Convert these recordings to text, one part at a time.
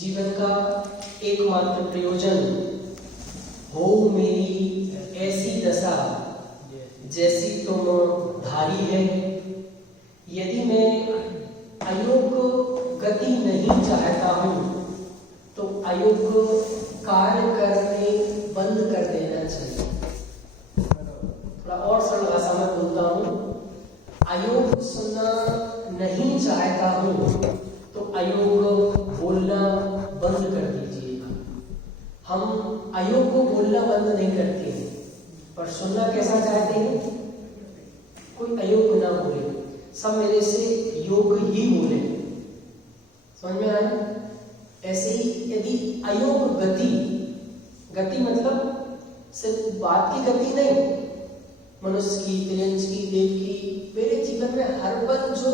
जीवन का एकमात्र प्रयोजन हो मेरी ऐसी दशा जैसी तुम धारी है। यदि मैं अयोग्य गति नहीं चाहता हूँ तो अयोग्य कार्य करने बंद कर देना चाहिए। थोड़ा और सरल भाषा में बोलता हूँ, अयोग्य सुनना नहीं चाहता हूँ तो अयोग्य बोलना बंद कर दीजिएगा। हम अयोग्य बोलना बंद नहीं करते हैं, पर सुनना कैसा चाहते हैं? कोई अयोग्य ना बोले, सब मेरे से योग्य ही बोले। समझ में आया? ऐसे ही यदि अयोग्य गति मतलब सिर्फ बात की गति नहीं, मनुष्य की, त्रियंश की, देव की, मेरे जीवन में हर पल जो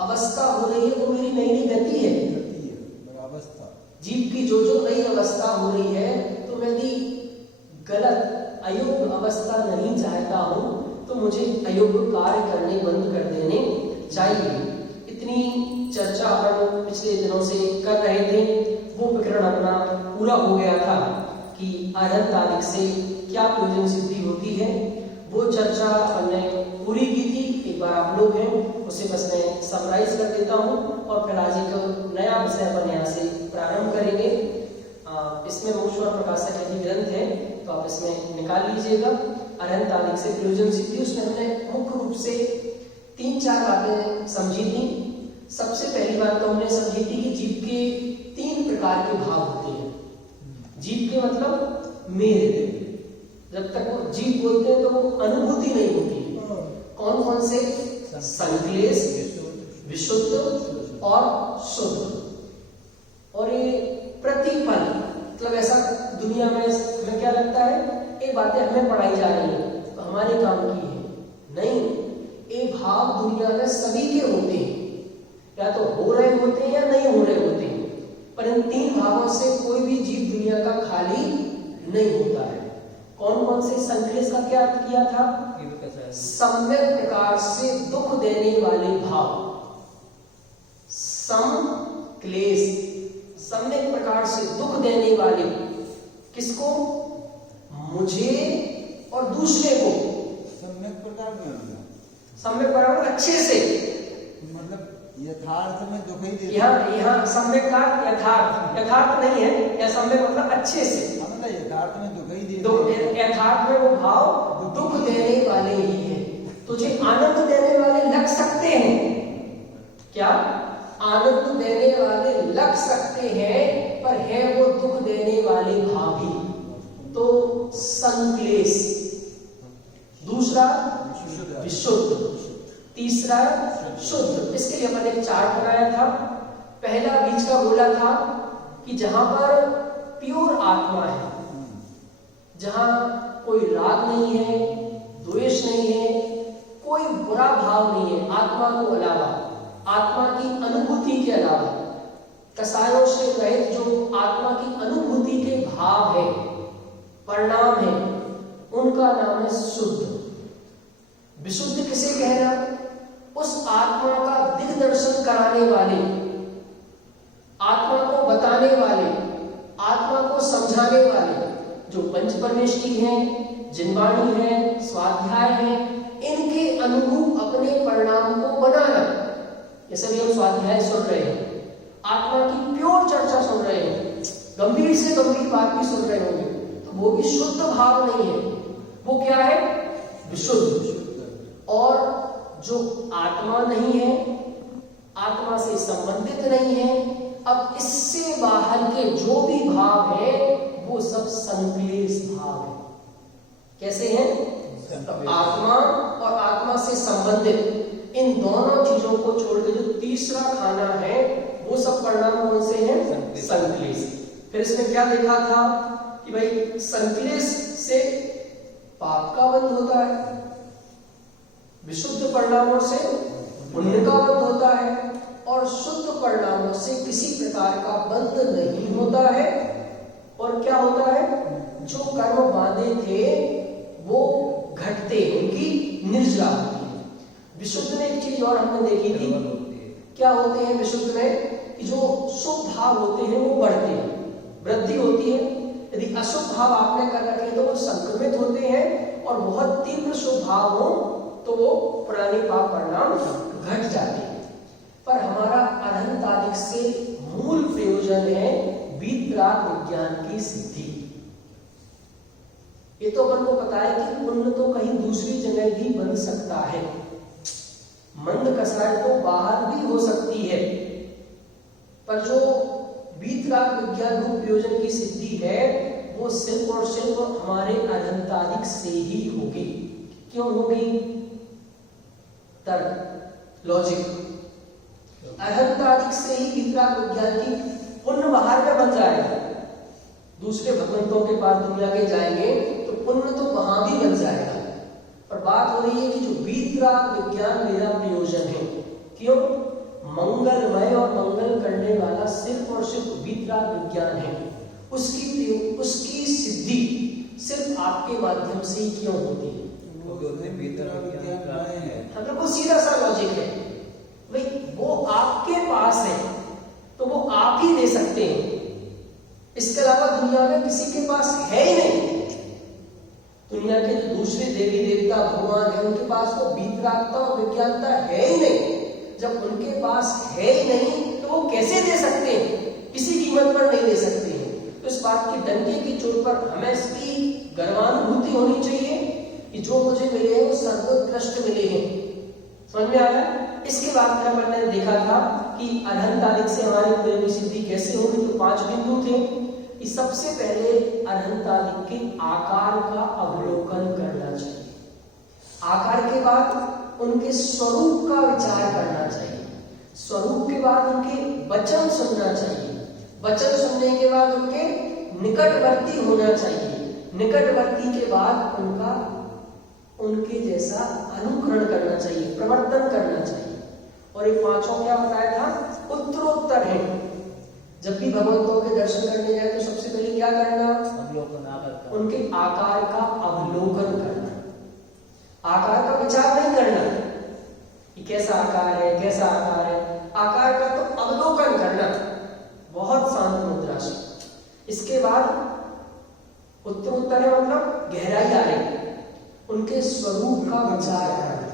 अवस्था हो रही है वो मेरी नई गति है। जीव की जो नई अवस्था हो रही है, तो यदि गलत अयोग्य अवस्था नहीं चाहता हूं तो मुझे अयोग्य कार्य करने बंद कर देने चाहिए। इतनी चर्चा अपन पिछले दिनों से कर रहे थे। वो प्रकरण अपना पूरा हो गया था कि अनंत आदि से क्या प्रयोजन सिद्धि होती है, वो चर्चा हमने पूरी की थी। एक बार आप लोग हैं उसे बस मैं समराइज कर देता हूँ और फिर आज एक नया विषय अपन यहाँ से प्रारंभ करेंगे। इसमें मोक्षवर प्रकाशक यदि ग्रंथ है तो आप इसमें निकाल लीजिएगा, अनंत आदि से प्रयोजन सिद्धि। उसमें हमने मुख्य रूप से 3-4 बातें समझी थी। सबसे पहली बात तो हमने समझी थी कि जीव के 3 प्रकार के भाव होते हैं। जीव के मतलब मेरे, जब तक वो जीव बोलते हैं तो वो अनुभूति नहीं होती। कौन कौन से? संक्लेश, विशुद्ध और शुद्ध। और ये प्रतिपल मतलब ऐसा दुनिया में हमें क्या लगता है, ये बातें हमें पढ़ाई जा रही है तो हमारे काम की है, नहीं। ये भाव दुनिया में सभी के होते हैं, या तो हो रहे होते हैं या नहीं हो रहे होते हैं, पर इन 3 भावों से कोई भी जीव दुनिया का खाली नहीं होता है। कौन कौन से? संक्लेश का क्या अर्थ किया था? सम्यक प्रकार से दुख देने वाले भाव। संक्लेश सम्यक प्रकार से दुख देने वाले, किसको? मुझे और दूसरे को। सम्यक प्रकार में, सम्यक प्रकार अच्छे से, मतलब यथार्थ में दुख ही देते। यहाँ सम्यक का यथार्थ नहीं है, या सम्यक मतलब अच्छे से, मतलब यथार्थ में दुख ही देते। यथार्थ में वो भाव दुख देने वाले ही है। तुझे आनंद देने वाले लग सकते हैं, क्या? आनंद देने वाले लग सकते हैं, पर है वो दुख देने वाले भाव ही। तो संक्लेश, दूसरा विशुद्ध, तीसरा शुद्ध। इसके लिए मैंने एक चार्ट बनाया था। पहला बीच का बोला था कि जहां पर प्योर आत्मा है, जहां कोई राग नहीं है, द्वेष नहीं है, कोई बुरा भाव नहीं है, आत्मा को अलावा, आत्मा की अनुभूति के अलावा, कसायों से रहित जो आत्मा की अनुभूति के भाव है, परिणाम है, उनका नाम है शुद्ध। विशुद्ध किसे कहना? उस आत्मा का दिग्दर्शन कराने वाले, आत्मा को बताने वाले, आत्मा को समझाने वाले, जो पंच परमेष्टि हैं, जिनवाणी है, स्वाध्याय है, इनके अनुरूप अपने परिणाम को बनाना। जैसे भी हम स्वाध्याय सुन रहे हैं, आत्मा की प्योर चर्चा सुन रहे हैं, गंभीर से गंभीर बात भी सुन रहे होंगे, तो वो भी शुद्ध भाव नहीं है, वो क्या है? विशुद्ध। और जो आत्मा नहीं है, आत्मा से संबंधित नहीं है, अब इससे बाहर के जो भी भाव है वो सब संक्लेश भाव है। कैसे हैं? आत्मा और आत्मा से संबंधित इन दोनों चीजों को छोड़ के जो तीसरा खाना है वो सब परिणाम कौन से हैं? संक्लेश। फिर इसमें क्या देखा था कि भाई संक्लेश से पाप का बंध होता है, विशुद्ध परिणामों से पुण्य का बंध होता है, और शुद्ध परिणामों से किसी प्रकार का बंध नहीं होता है। और क्या होता है? जो कर्म बांधे थे वो घटते, उनकी निर्जरा होती है। विशुद्ध में एक चीज और हमने देखी थी, क्या होते हैं विशुद्ध में? कि जो शुभ भाव होते हैं वो बढ़ते हैं, वृद्धि होती है। यदि अशुभ भाव आपने कर रखे तो वो संक्रमित होते हैं, और बहुत तीव्र शुभ भाव हो तो वो पुराने पाप परिणाम घट जाते हैं। पर हमारा अरहंतादिक से मूल प्रयोजन है वीतराग विज्ञान की सिद्धि। ये तो अपन को पता है कि पुण्य तो कहीं दूसरी जगह भी बन सकता है, मंद कसर तो बाहर भी हो सकती है, पर जो वीतराग विज्ञान रूप प्रयोजन की सिद्धि है वो सिर्फ और सिर्फ हमारे अरहंतादिक से ही होगी। क्यों होगी? तर्क, लॉजिक। अरहंतादिक से ही वीतराग विज्ञान की पुण्य बाहर में बन जाएगा। दूसरे भगवंतों के पास दुनिया के जाएंगे तो पुण्य तो वहां भी बन जाएगा, पर बात हो रही है कि जो वीतराग विज्ञान मेरा प्रयोजन है, क्यों? मंगलमय और मंगल करने वाला सिर्फ और सिर्फ वीतराग विज्ञान है। उसकी सिद्धि सिर्फ आपके माध्यम से ही क्यों होती है? मतलब वो सीधा सा लॉजिक है भाई, वो आपके पास है तो वो आप ही दे सकते हैं, इसके अलावा दुनिया में किसी के पास है ही नहीं। दुनिया के जो दूसरे देवी देवता भगवान है उनके पास वो वीतरागता और विज्ञानता है ही नहीं। जब उनके पास है ही नहीं तो वो कैसे दे सकते हैं? किसी कीमत पर नहीं दे सकते हैं। तो इस बात की डंके की चोट पर हमें इसकी गर्वानुभूति होनी चाहिए कि जो मुझे मिले हैं वो सर्वोत्कृष्ट मिले हैं। समझ में आ रहा है? इसके बाद फिर अपन ने देखा था कि अरहंतादिक से हमारी प्रेम की सिद्धि कैसे होगी, तो 5 बिंदु थे कि सबसे पहले अरहंतादिक के आकार का अवलोकन करना चाहिए, आकार के बाद उनके स्वरूप का विचार करना चाहिए, स्वरूप के बाद उनके वचन सुनना चाहिए, वचन सुनने के बाद उनके निकटवर्ती होना चाहिए, निकटवर्ती के बाद उनके जैसा अनुकरण करना चाहिए, प्रवर्तन करना चाहिए। और एक 5वां क्या बताया था? उत्तरोत्तर है। जब भी भगवंतों के दर्शन करने जाए तो सबसे पहले क्या करना? उनके आकार का अवलोकन करना, आकार का विचार नहीं करना कि कैसा आकार है, कैसा आकार है, आकार का तो अवलोकन करना बहुत शांत मुद्रा से। इसके बाद उत्तरोत्तर है मतलब गहराई आ रही, उनके स्वरूप का विचार करना।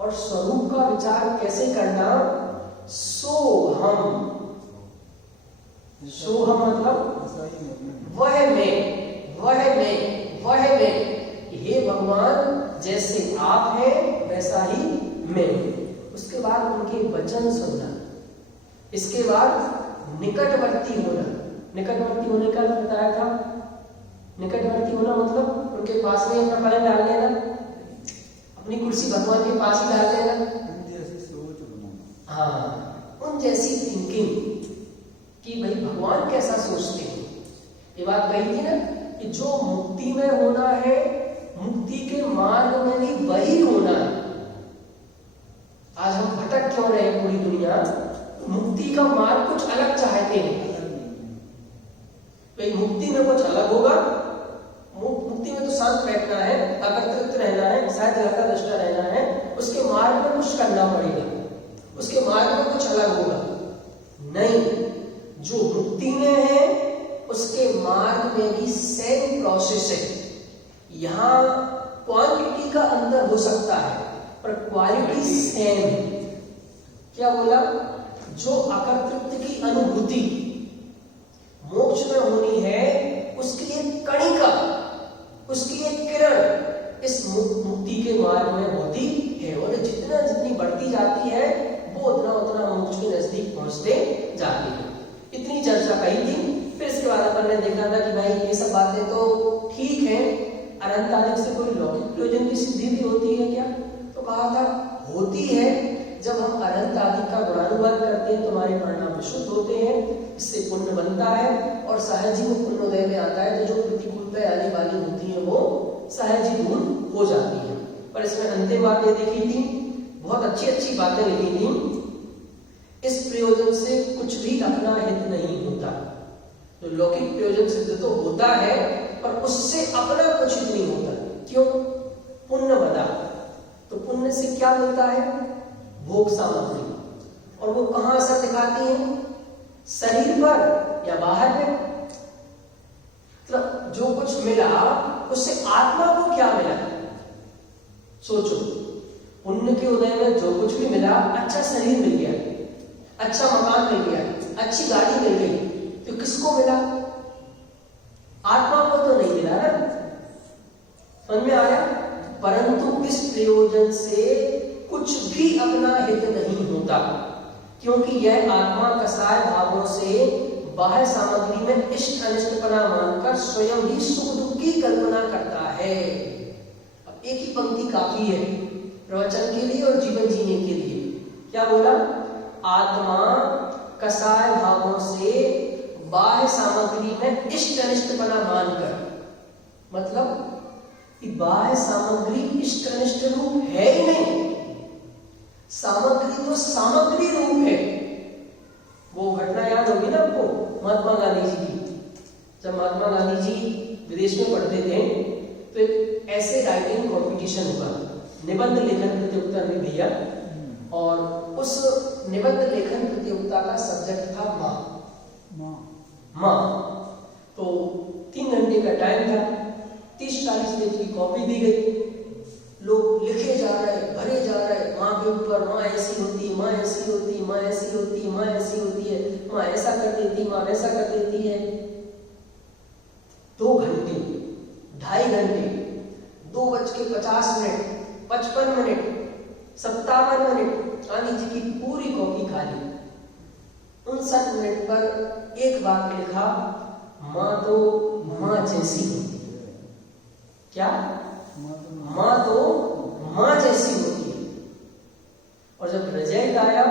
और स्वरूप का विचार कैसे करना? सोहम, सोहम मतलब वह में, वह में, वह में, हे भगवान जैसे आप हैं वैसा ही मैं। उसके बाद उनके वचन सुनना, इसके बाद निकटवर्ती होना। निकटवर्ती होने का बताया था, निकटवर्ती होना मतलब उनके पास में अपना पैर डाल लेना, अपनी कुर्सी भगवान के पास ही डाल लेना। उन जैसी सोच बनाना। हाँ, उन जैसी थिंकिंग कि भाई भगवान कैसा सोचते हैं। ये बात कही थी ना कि जो मुक्ति में होना है, मुक्ति के मार्ग में भी वही होना है। आज हम भटक क्यों रहे हैं पूरी दुनिया? मुक्ति का मार्ग कुछ अलग चाहते हैं। भाई मुक्ति में कुछ अलग होगा, मुक्ति में तो शांत बैठना है, अकर्तृत्व रहना है, शायद लगता दृष्टा रहना है, उसके मार्ग में कुछ करना पड़ेगा, उसके मार्ग में कुछ अलग होगा। नहीं, जो मुक्ति में है उसके मार्ग में भी सेम प्रोसेस है। यहाँ क्वांटिटी का अंतर हो सकता है पर क्वालिटी सेम है। क्या बोला? जो अकर्तृत्व की अनुभूति मोक्ष में होनी है, उसकी एक कणिका, उसकी एक किरण इस मुक्ति के मार्ग में होती है, और जितनी बढ़ती जाती है वो उतना मोक्ष के नजदीक पहुंचते जाती है। इतनी चर्चा कही थी। फिर इसके बाद अपन ने देखा था कि भाई ये सब बातें तो ठीक है, अरहंतादिक से कोई लौकिक प्रयोजन की सिद्धि भी होती है क्या? तो कहा था होती है। जब हम अरहंतादिक का गुणानुवाद करते हैं तो हमारे परिणाम शुद्ध होते हैं, इससे पुण्य बनता है और सहज ही वो पुण्योदय में आता है। तो जो प्रतिकूलता आने वाली होती है वो सहज ही दूर हो जाती है। पर इसमें अंतिम बात ये देखी थी, बहुत अच्छी बातें लिखी थी। इस प्रयोजन से कुछ भी अपना हित नहीं होता। तो लौकिक प्रयोजन सिद्ध तो होता है पर उससे अपना कुछ हित नहीं होता। क्यों? पुण्य बना। तो पुण्य से क्या मिलता है? भोग सामग्री। और वो कहाँ असर दिखाती हैं? शरीर पर या बाहर में। मतलब जो कुछ मिला उससे आत्मा को क्या मिला? सोचो, पुण्य के उदय में जो कुछ भी मिला, अच्छा शरीर मिल गया, अच्छा मकान मिल गया, अच्छी गाड़ी मिल गई, तो किसको मिला? आत्मा को तो नहीं मिला ना। समझ में आया? परंतु इस प्रयोजन से कुछ भी अपना हित नहीं होता, क्योंकि यह आत्मा कसाय भावों से बाह्य सामग्री में इष्ट अनिष्टपना मानकर स्वयं ही सुख दुख की कल्पना करता है। अब एक ही पंक्ति काफी है प्रवचन के लिए और जीवन जीने के लिए। क्या बोला? आत्मा कसाय भावों से बाह्य सामग्री में इष्ट अनिष्टपना मानकर, मतलब कि बाह्य सामग्री इष्ट अनिष्ट रूप है ही नहीं, सामग्री तो सामग्री रूप है। वो घटना याद होगी ना आपको महात्मा गांधी जी की। जब महात्मा गांधी जी विदेश में पढ़ते थे तो एक ऐसे राइटिंग कंपटीशन हुआ, निबंध लेखन प्रतियोगिता में भैया, और उस निबंध लेखन प्रतियोगिता का सब्जेक्ट था माँ। तो 3 घंटे का टाइम था, 30-40 पेज की कॉपी दी गई, लोग लिखे जा रहे, भरे जा रहे, माँ के ऊपर, माँ ऐसी होती, माँ ऐसी होती, माँ ऐसी होती, माँ ऐसी होती है, माँ ऐसा कर देती, माँ वैसा कर देती है। 2 घंटे, 2.5 घंटे, 2:50, 55, 57, गांधी जी की पूरी कॉपी खाली। 59 मिनट पर एक वाक्य लिखा, माँ तो माँ जैसी होती है। क्या? माँ तो माँ जैसी होती है। और जब रिजल्ट आया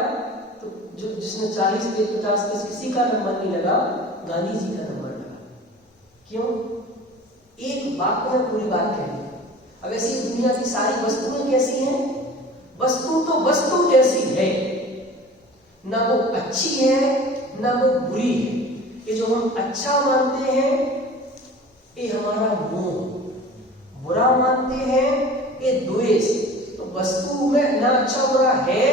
तो जिसने 40 पेज 50 पेज, किसी का नंबर नहीं लगा, गांधी जी का नंबर लगा। क्यों? एक वाक्य में पूरी बात कह दी। अब ऐसी दुनिया की सारी वस्तुएं कैसी हैं? वस्तु तो वस्तु जैसी है, ना वो अच्छी है ना वो बुरी है। ये जो हम अच्छा मानते हैं ये हमारा मोह, बुरा मानते हैं ये द्वेष। तो वस्तु में ना अच्छा बुरा है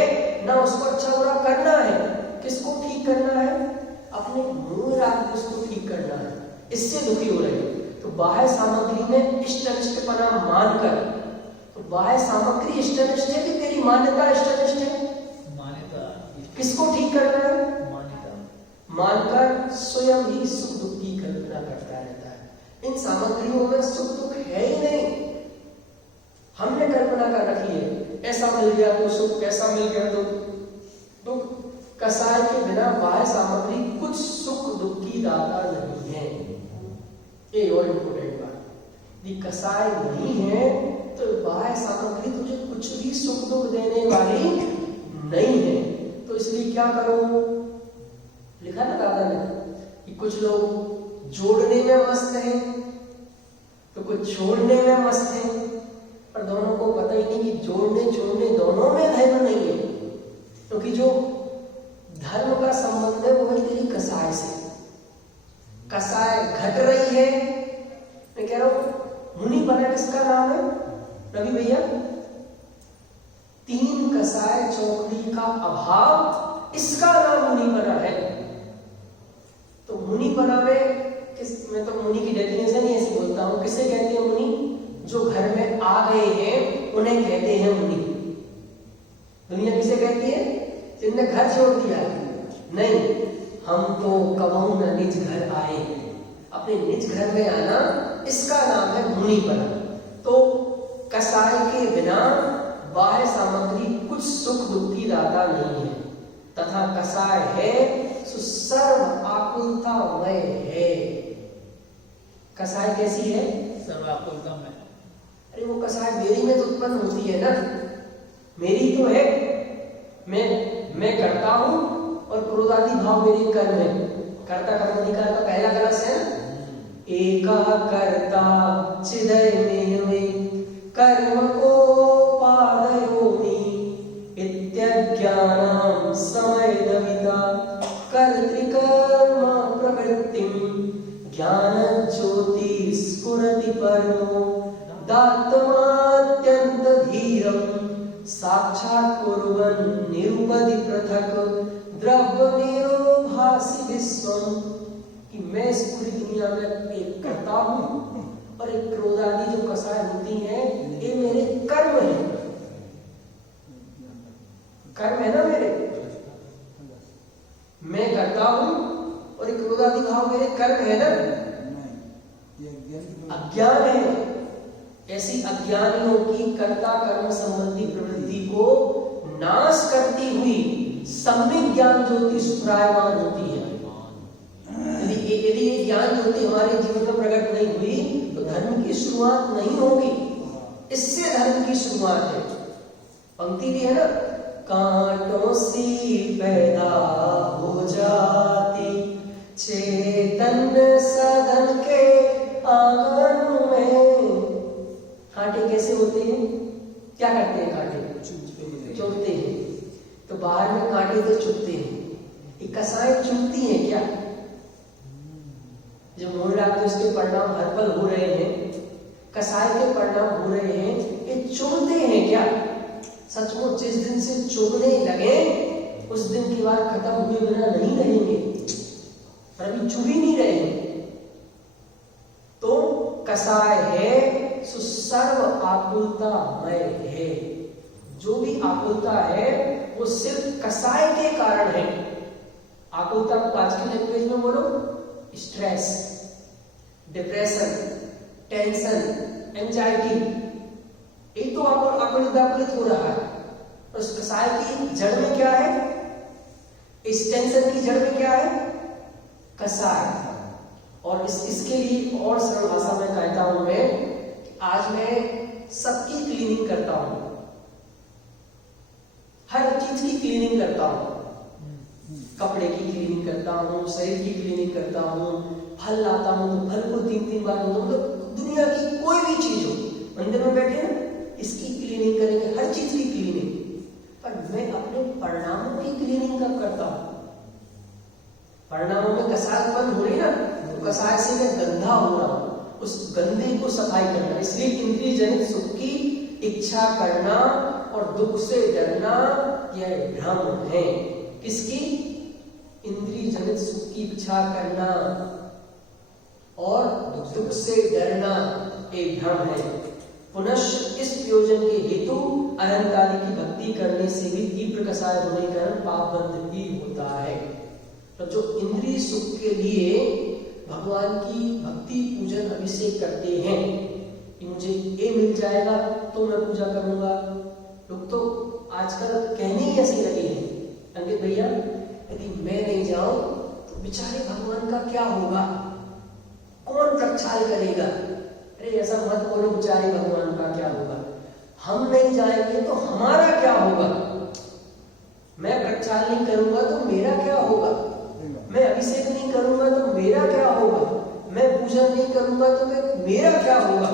ना उसको अच्छा बुरा करना है। किसको ठीक करना है? अपने मोह राग को उसको ठीक करना है। इससे दुखी हो रहे हैं। तो बाह्य सामग्री में इष्ट अनिष्टपना मानकर, तो बाह्य सामग्री इष्ट अनिष्ट है कि तेरी मान्यता इष्ट अनिष्ट है? मान्यता। किसको ठीक करना है? मान्यता। मानकर स्वयं ही सुख दुख की कल्पना करता रहता है। इन सामग्रियों में सुख दुख है ही नहीं, हमने कल्पना कर रखी है। ऐसा मिल गया तो सुख, ऐसा मिल गया तो दुख। कसाय के बिना बाह्य सामग्री कुछ सुख दुख की दाता नहीं है। ये और इंपॉर्टेंट बात, यदि कसाय नहीं है तो बाह्य सामग्री तुझे कुछ भी सुख दुख देने वाली नहीं है। तो इसलिए क्या करो? लिखा ना दादा ने कि कुछ लोग जोड़ने में मस्त हैं तो कुछ छोड़ने में मस्त हैं, पर दोनों को पता ही नहीं कि जोड़ने छोड़ने दोनों में धर्म नहीं है। क्योंकि जो धर्म का संबंध है वो है तेरी कसाय से। कसाय घट रही है, मैं कह रहा हूं मुनि बना किसका नाम है रवि भैया? 3 कसाय चौकड़ी का अभाव, इसका नाम मुनि बना है। तो मुनि बना में मैं तो मुनि की डेफिनेशन ही ऐसी बोलता हूं। किसे कहते हैं मुनि? जो घर में आ गए हैं उन्हें कहते हैं मुनि। दुनिया किसे कहती है? जिनने घर छोड़ दिया। नहीं, हम तो कबहू न निज घर आए, अपने निज घर में आना, इसका नाम है मुनि बना। तो कसाय के बिना बाह्य सामग्री कुछ सुख दुख की दाता नहीं है, तथा कसाय है सो सर्व आकुलतामय है। कसाय कैसी है? सर्व आकुलतामय। अरे वो कसाय मेरी में तो उत्पन्न होती है ना, मेरी तो है, मैं करता हूं और क्रोधादि भाव मेरे कर्म है। कर्ता कर्मधिकार का पहला कलश है ना, एका कर्ता चिदय में कर्म को पादयोमि इत्यज्ञानं समयदविता कर्तृकर्म प्रवृत्तिं ज्ञान ज्योति स्फुरति परमो दात्मात्यंत धीरम साक्षात् कुर्वन् निरुपदि पृथक् स्वयं कि मैं इस पूरी दुनिया में एक करता हूं और एक क्रोध आदि जो कसाय होती हैं ये मेरे कर्म है, कर्म है ना मेरे, मैं करता हूं और एक क्रोध आदि भाव मेरे कर्म है ना, अज्ञान है। ऐसी अज्ञानियों की कर्ता कर्म संबंधी प्रवृत्ति को नाश करती हुई सम्यक ज्ञान ज्योति सुप्रायमान होती है। यदि ये ज्ञान ज्योति हमारे जीवन में प्रकट नहीं हुई तो धर्म की शुरुआत नहीं होगी, इससे धर्म की शुरुआत है। पंक्ति भी है ना, कांटों सी पैदा हो जाती चैतन्य सदन के आंगन में। कांटे कैसे होते हैं, क्या करते हैं कांटे, चुभते हैं। तो बाहर में कांटे तो चुभते हैं, ये कसाएं चुभती हैं क्या, जब मोड़ डालते उसके परिणाम हर पल हो रहे हैं, कसाय के परिणाम हो रहे हैं, ये चुभते हैं क्या। सचमुच जिस दिन से चुभने लगे उस दिन की बात खत्म हुए बिना नहीं रहेंगे, पर अभी चुभ ही नहीं रहे। तो कसाय है सो सर्व आकुलतामय है, जो भी आकुलता है वो सिर्फ कसाय के कारण है। आकुलता को आज की लैंग्वेज में बोलो स्ट्रेस, डिप्रेशन, टेंशन, एंजाइटी, ये तो आकुलित हो रहा है। उस कसाय की जड़ में क्या है, इस टेंशन की जड़ में क्या है, कसाय। और इसके लिए और सरल भाषा में कहता हूं मैं कि आज मैं सबकी क्लीनिंग करता हूं, हर चीज की क्लीनिंग करता हूं, कपड़े की क्लीनिंग करता हूं, शरीर की क्लीनिंग करता हूं, फल लाता हूं तो फल को 3-3 बार धोता हूं। मतलब दुनिया की कोई भी चीज हो, मंदिर में बैठे ना इसकी क्लीनिंग करेंगे, हर चीज की क्लीनिंग। पर मैं अपने परिणामों की क्लीनिंग कब करता हूं, परिणामों में कसाय उत्पन्न हो रही ना, तो कसाय से मैं गंदा हो रहा हूं, उस गंदे को सफाई करना। इसलिए इंद्रिय जनित सुख की इच्छा करना और दुख से डरना यह भ्रम है। किसकी, इंद्रिय जनित सुख की इच्छा करना और दुख से डरना एक भ्रम है। पुनश्च इस प्रयोजन के हेतु अहंकारी की भक्ति करने से भी तीव्र कसाय होने के कारण पापबंध ही होता है। तो जो इंद्रिय सुख के लिए भगवान की भक्ति पूजन अभिषेक करते हैं कि मुझे ये मिल जाएगा तो मैं पूजा करूंगा, लोग तो आजकल कहने ही ऐसे लगे हैं, अंकित भैया यदि मैं नहीं जाऊं तो बेचारे भगवान का क्या होगा, कौन प्रक्षाल करेगा। अरे ऐसा मत बोलो, बेचारे भगवान का क्या होगा, हम नहीं जाएंगे तो हमारा क्या होगा, मैं प्रक्षाल नहीं करूंगा तो मेरा क्या होगा, मैं अभिषेक नहीं करूंगा तो मेरा क्या होगा, मैं पूजन नहीं करूंगा तो मेरा क्या होगा।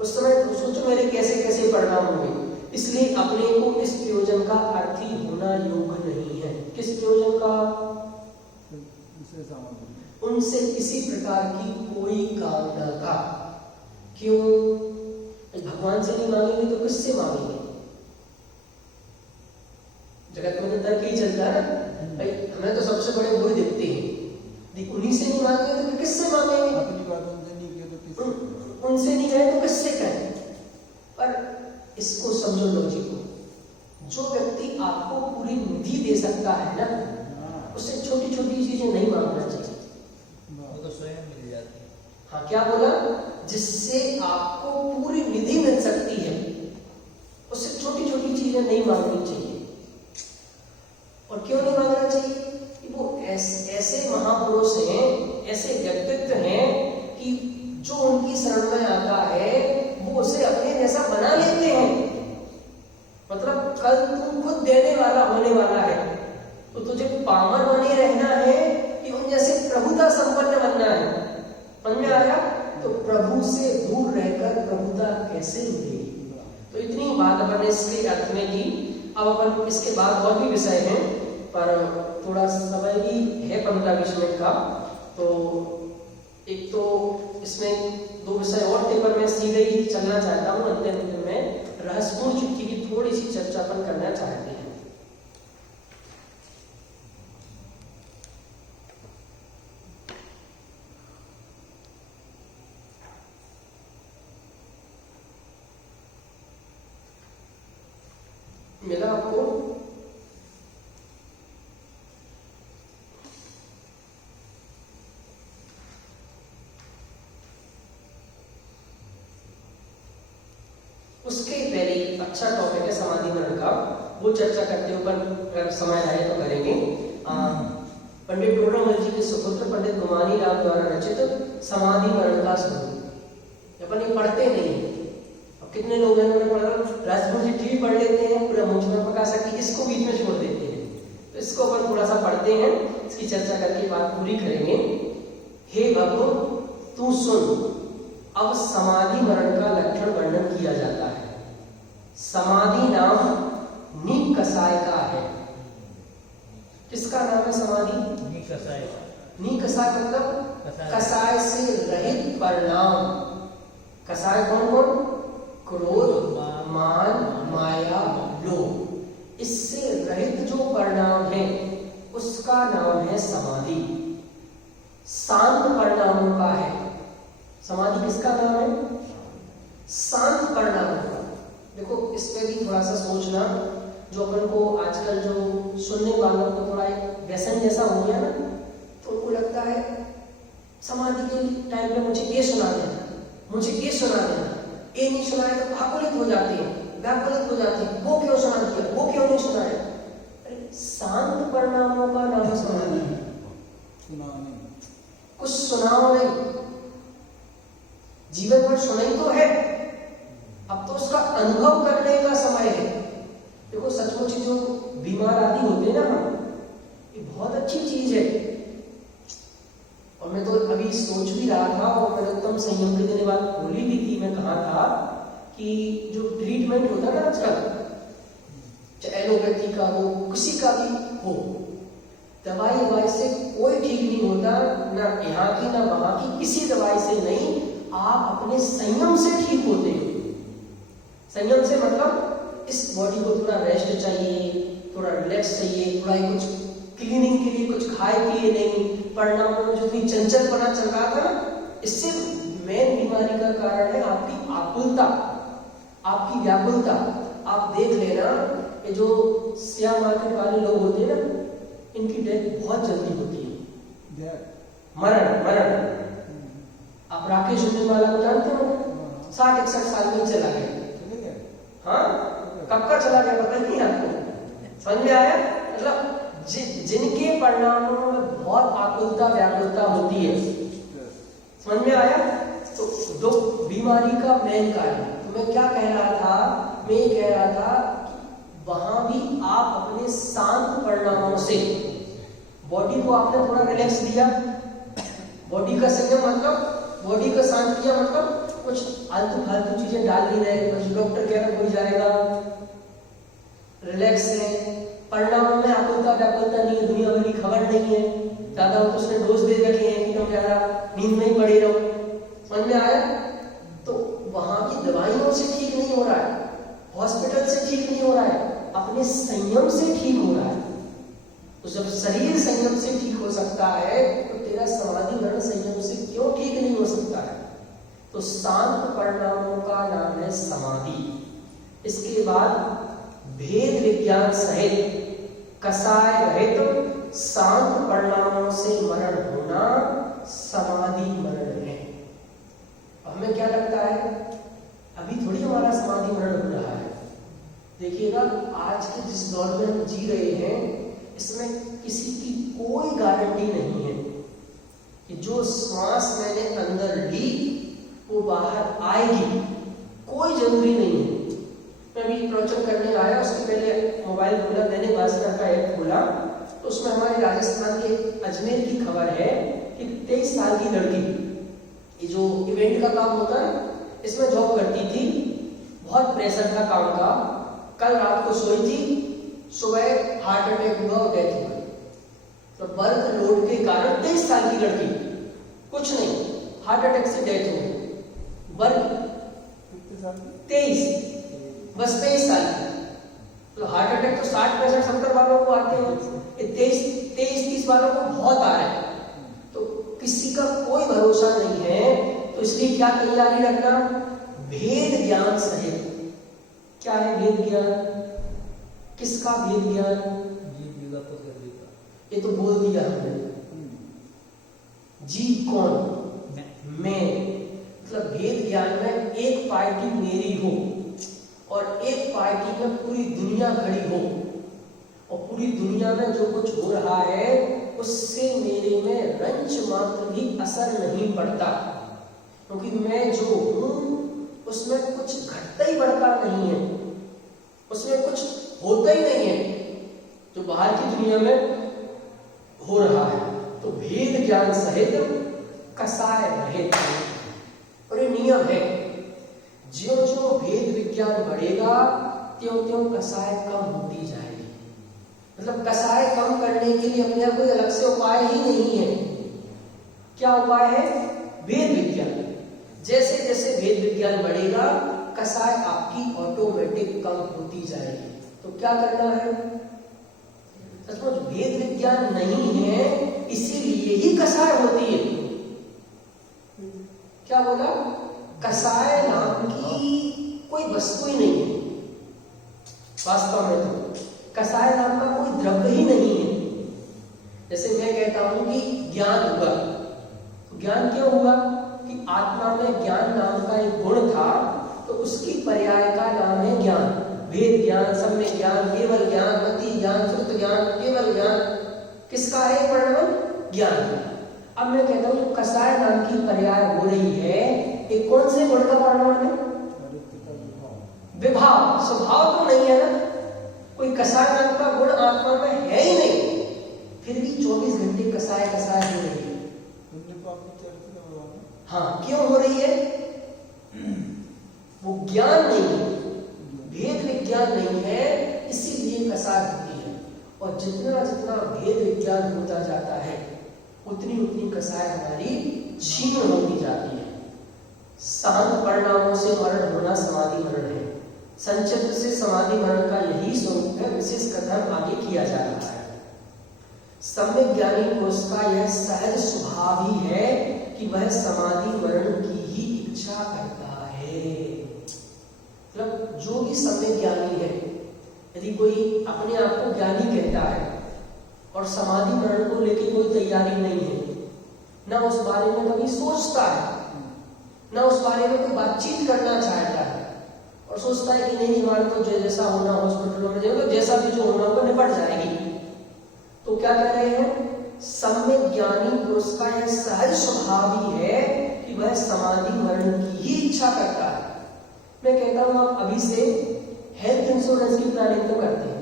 उस समय सोचो मेरे कैसे कैसे परिणाम होंगे। इसलिए अपने को इस प्रयोजन का अर्थी होना योग्य नहीं है। किस प्रयोजन का, उनसे किसी प्रकार की कोई कामना का। क्यों, भगवान से नहीं मांगेंगे तो किससे मांगेंगे। जगत में तो तर्क ही चलता है ना, भाई हमें तो सबसे बड़े बुरे दिखते हैं, उन्हीं से नहीं मांगेंगे तो किससे मांगेंगे, अपनी बात उनसे नहीं किया तो किससे, उनसे नहीं कहे तो किससे कहें। पर इसको समझो लॉजिक को, जो व्यक्ति आपको पूरी निधि दे सकता है ना, उससे छोटी छोटी चीजें नहीं मांगना चाहिए, वो तो स्वयं मिल जाती है। हाँ क्या बोला, जिससे आपको पूरी निधि मिल सकती है उससे छोटी छोटी चीजें नहीं मांगनी चाहिए। और क्यों नहीं मांगना चाहिए कि वो ऐसे महापुरुष हैं, ऐसे व्यक्तित्व हैं कि जो उनकी शरण में आता है वो उसे अपने जैसा बना लेते हैं। मतलब कल तू खुद देने वाला होने वाला है तो तुझे पावन बने रहना है कि उन जैसे प्रभुता संपन्न बनना है। समझ में आया, तो प्रभु से दूर रहकर प्रभुता कैसे मिलेगी। तो इतनी बात अपने इसके अर्थ में की। अब अपन इसके बाद और भी विषय हैं, पर थोड़ा समय भी है 15-20 मिनट का, तो एक तो इसमें 2 विषय और थे, पर मैं सीधे ही चलना चाहता हूँ। अंतिम में रहस्यपूर्ण चिट्ठी की थोड़ी सी चर्चा अपन करना चाहते हैं। मिला आपको? उसके पहले अच्छा टॉपिक है समाधि मरण का, वो चर्चा करते ऊपर अगर समय रहे तो करेंगे। पंडित टोडरमल जी के सुपुत्र पंडित गुमानी लाल द्वारा रचित समाधि मरण का स्वरूप। अपन ये पढ़ते नहीं है। अब कितने लोग हैं पढ़ा, राजपूत जी ठीक पढ़ लेते हैं, पूरा मुझ में पका सकती, इसको बीच में छोड़ देते हैं। तो इसको अपन थोड़ा सा पढ़ते हैं, इसकी चर्चा करके बात पूरी करेंगे। हे भगो तू सुन, अब समाधि मरण का लक्षण वर्णन किया जाता है। समाधि नाम निकसाय का है। किसका नाम है समाधि? निकसाय। निकसाय मतलब कसाय से रहित परिणाम। कसाय कौन कौन? क्रोध, मान, माया, लोभ। इससे रहित जो परिणाम है उसका नाम है समाधि। शांत परिणामों का है समाधि। किसका नाम है? शांत परिणामों का। देखो इस पे भी थोड़ा सा सोचना, जो अपन को आजकल जो सुनने वालों को थोड़ा एक व्यसन जैसा हो गया ना, तो उनको लगता है समाधि के टाइम पे मुझे ये सुना देना, मुझे ये सुना देना, ये नहीं सुनाए तो आकुलित हो जाते हैं, व्याकुलित हो जाते हैं, वो क्यों सुना दिया, वो क्यों नहीं सुनाया। अरे शांत परिणामों का नाम समाधि है। कुछ सुनाओ नहीं, जीवन भर सुनाई तो है, अब तो उसका अनुभव करने का समय है। देखो सचमुच जो बीमार आदि होते हैं ना, ये बहुत अच्छी चीज है। और मैं तो अभी सोच भी रहा था, और मैंने उत्तम संयम के देने बात बोली भी थी। मैं कहा था कि जो ट्रीटमेंट होता है ना आजकल, चाहे एलोपैथी का हो, किसी का भी हो, दवाई ववाई से कोई ठीक नहीं होता, ना यहाँ की ना वहां की, किसी दवाई से नहीं। आप अपने संयम से ठीक होते हैं। संयम से मतलब इस बॉडी को थोड़ा रेस्ट चाहिए, थोड़ा रिलैक्स चाहिए, थोड़ा कुछ क्लीनिंग के लिए कुछ खाए पिए नहीं, परिणामों में जो चंचलपना चल रहा था ना, इससे मेन बीमारी का कारण है आपकी आकुलता, आपकी व्याकुलता। आप देख लेना, ये जो शेयर मार्केट वाले लोग होते हैं ना, इनकी डेथ बहुत जल्दी होती है। मरण। आप राकेश झुनझुनवाला को जानते हो? 60-61 साल में चला गया। हाँ, कब का चला गया पता नहीं आपको। समझ में आया? मतलब जिनके परिणामों में बहुत आकुलता व्याकुलता होती है, समझ में आया? तो दो बीमारी का मेन कारण। तो मैं क्या कह रहा था? मैं ये कह रहा था कि वहां भी आप अपने शांत परिणामों से बॉडी को आपने थोड़ा रिलैक्स दिया, बॉडी का संयम मतलब बॉडी का शांत किया, मतलब कुछ आलतू फालतू चीजें डाल नहीं रहे, कुछ डॉक्टर कह रहे हो जाएगा, रिलैक्स है, परिणामों में आकुलता व्याकुलता नहीं है, दुनिया भर की खबर नहीं है, ज्यादा तो उसने डोज दे रखे हैं कि तुम ज्यादा नींद में ही पड़े रहो। समझ में आया? तो वहां की दवाइयों से ठीक नहीं हो रहा है, हॉस्पिटल से ठीक नहीं हो रहा है, अपने संयम से ठीक हो रहा है। तो जब शरीर संयम से ठीक हो सकता है, तो तेरा समाधि मरण संयम से क्यों ठीक नहीं हो सकता है? तो शांत परिणामों का नाम है समाधि। इसके बाद भेद विज्ञान सहित कसाय रहित शांत परिणामों से मरण होना समाधि मरण है। हमें क्या लगता है, अभी थोड़ी हमारा समाधि मरण हो रहा है। देखिएगा आज के जिस दौर में हम जी रहे हैं, इसमें किसी की कोई गारंटी नहीं है कि जो श्वास मैंने अंदर ली वो बाहर आएगी, कोई जरूरी नहीं है। मैं अभी प्रवचन करने आया, उसके पहले मोबाइल खोला, दैनिक भास्कर का ऐप खोला, तो उसमें हमारे राजस्थान के अजमेर की खबर है कि 23 साल की लड़की, ये जो इवेंट का काम होता है इसमें जॉब करती थी, बहुत प्रेशर था काम का, कल रात को सोई थी, सुबह हार्ट अटैक हुआ और डेथ हो गई। तो वर्क लोड के कारण 23 साल की लड़की, कुछ नहीं, हार्ट अटैक से डेथ हो गई। वर्क 23, बस 23 साल की। तो हार्ट अटैक तो 60, 65, 70 वालों को आते हैं, 23, 30 वालों को बहुत आ रहा है। तो किसी का कोई भरोसा नहीं है, तो इसलिए क्या तैयारी रखना? भेद ज्ञान सहित। क्या है भेद ज्ञान? किसका भेद ज्ञान? ये तो बोल दिया हमने। जीव कौन? मैं। मतलब भेद ज्ञान में एक पार्टी मेरी हो और एक पार्टी में पूरी दुनिया खड़ी हो, और पूरी दुनिया में जो कुछ हो रहा है उससे मेरे में रंच मात्र भी असर नहीं पड़ता, क्योंकि मैं जो हूं उसमें कुछ घटता ही बढ़ता नहीं है, उसमें कुछ होता ही नहीं है जो बाहर की दुनिया में हो रहा है। तो भेद ज्ञान सहित कसाय रहित, और ये नियम है, ज्यों ज्यों भेद विज्ञान बढ़ेगा त्यों त्यों कसाय कम होती जाएगी। मतलब कसाय कम करने के लिए अपने कोई अलग से उपाय ही नहीं है। क्या उपाय है? भेद विज्ञान। जैसे जैसे भेद विज्ञान बढ़ेगा कसाय आपकी ऑटोमेटिक कम होती जाएगी। तो क्या करना है? सचमुच भेद विज्ञान नहीं है इसीलिए ही कसाय होती है। क्या बोला? कसाय नाम की कोई वस्तु ही नहीं है वास्तव में। तो कसाय नाम का कोई द्रव्य ही नहीं है। जैसे मैं कहता हूं कि ज्ञान हुआ, तो ज्ञान क्यों हुआ? कि आत्मा में ज्ञान नाम का एक गुण था, तो उसकी पर्याय का नाम है ज्ञान। भेद ज्ञान, सम्यक ज्ञान, केवल ज्ञान, मति ज्ञान, श्रुत ज्ञान, केवल ज्ञान, किसका है परिणाम? ज्ञान। अब मैं कहता हूं कसाय नाम की पर्याय हो रही है, ये कौन से गुण का परिणाम है? विभाव। स्वभाव तो नहीं है ना, कोई कसाय नाम का गुण आत्मा में है ही नहीं, फिर भी 24 घंटे कसाय कसाय हो रही है। हाँ, क्यों हो रही है? वो ज्ञान नहीं है, भेद विज्ञान नहीं है, इसीलिए कसाय होती है। और जितना जितना भेद विज्ञान होता जाता है उतनी उतनी कसाय हमारी क्षीण होती जाती है। शांत परिणामों से मरण होना समाधि मरण है। संचित से समाधि मरण का यही स्वरूप है। विशेष कथन आगे किया जा रहा है। सम्यक ज्ञानी पुरुष का यह सहज स्वभाव ही है कि वह समाधि मरण की ही इच्छा करता है। मतलब जो भी सम्यक ज्ञानी है, यदि कोई अपने आप को ज्ञानी कहता है और समाधि मरण को लेकर कोई तैयारी नहीं है, ना उस बारे में कभी सोचता है, ना उस बारे में कोई बातचीत करना चाहता है, और सोचता है कि नहीं हमारा तो जैसा होना हॉस्पिटलों में तो जैसा भी जो होना वो निपट जाएगी, तो क्या कह रहे हैं? सम्यक ज्ञानी पुरुष का यह सहज स्वभाव ही है कि वह समाधि मरण की ही इच्छा करता है। मैं कहता हूं आप अभी से हेल्थ इंश्योरेंस की प्लानिंग तो करते हैं।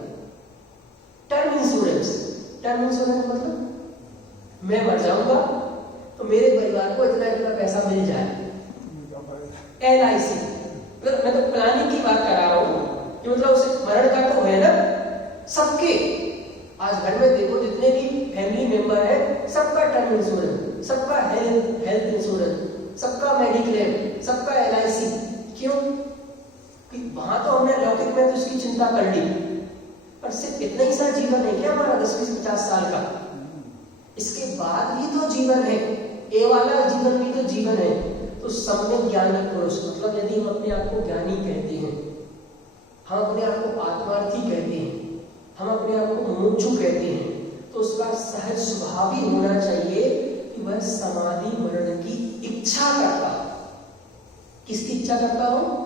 टर्म इंश्योरेंस, टर्म इंश्योरेंस मतलब मैं मर जाऊंगा तो मेरे परिवार को इतना इतना पैसा मिल जाए। LIC, मतलब मैं तो प्लानिंग की बात करा रहा हूं कि मतलब उसे मरण का तो है ना सबके। आज घर में देखो जितने भी फैमिली मेंबर है सबका टर्म इंश्योरेंस, सबका हेल्थ इंश्योरेंस, सबका मेडिक्लेम, सबका LIC। क्यों? कि वहां तो हमने लौकिक में तो उसकी चिंता कर ली, पर सिर्फ इतना ही सा जीवन है क्या हमारा 10-20-50 साल का? इसके बाद भी तो जीवन है, ये वाला जीवन भी तो जीवन है। तो सम्यक ज्ञानी पुरुष, मतलब यदि हम अपने आप को ज्ञानी कहते हैं, हम अपने आप को आत्मार्थी कहते हैं, हम अपने आप को मुमुक्षु कहते हैं, तो उसका सहज स्वभाव ही होना चाहिए कि वह समाधि मरण की इच्छा करता हो। किसकी इच्छा करता हो?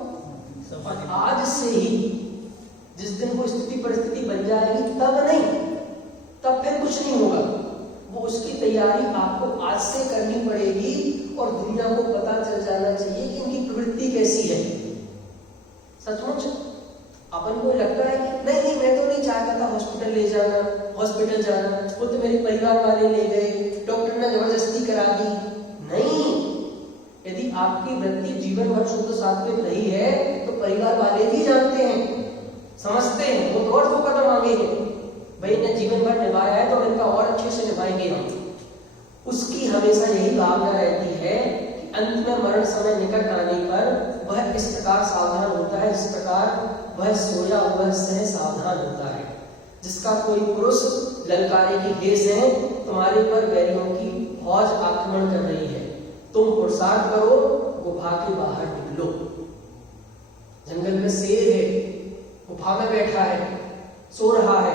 और आज से ही जिस दिन वो स्थिति परिस्थिति बन जाएगी तब नहीं, तब फिर कुछ नहीं होगा। वो उसकी तैयारी आपको आज से करनी पड़ेगी और दुनिया को पता चल जाना चाहिए कि इनकी प्रवृत्ति कैसी है। सचमुच अपन को लगता है कि नहीं नहीं मैं तो नहीं चाहता था हॉस्पिटल ले जाना, हॉस्पिटल जाना, वो तो मेरे परिवार वाले ले गए, डॉक्टर ने जबरदस्ती करा दी। नहीं, यदि आपकी वृत्ति जीवन भर शुद्ध सात्विक रही है तो परिवार वाले भी जानते हैं, समझते हैं, वो तो और 2 कदम आगे हैं। भाई ने जीवन भर निभाया है तो इनका और अच्छे से निभाएंगे हम। उसकी हमेशा यही भावना रहती है कि अंत में मरण समय निकट आने पर वह इस प्रकार सावधान होता है जिस प्रकार वह सोया हुआ सह सावधान होता है। जिसका कोई पुरुष ललकारे की घेस है, तुम्हारे पर बैरियों की फौज आक्रमण कर रही है, तुम पुरुषार्थ करो, गुफा के बाहर निकलो। जंगल में शेर है, गुफा में बैठा है, सो रहा है,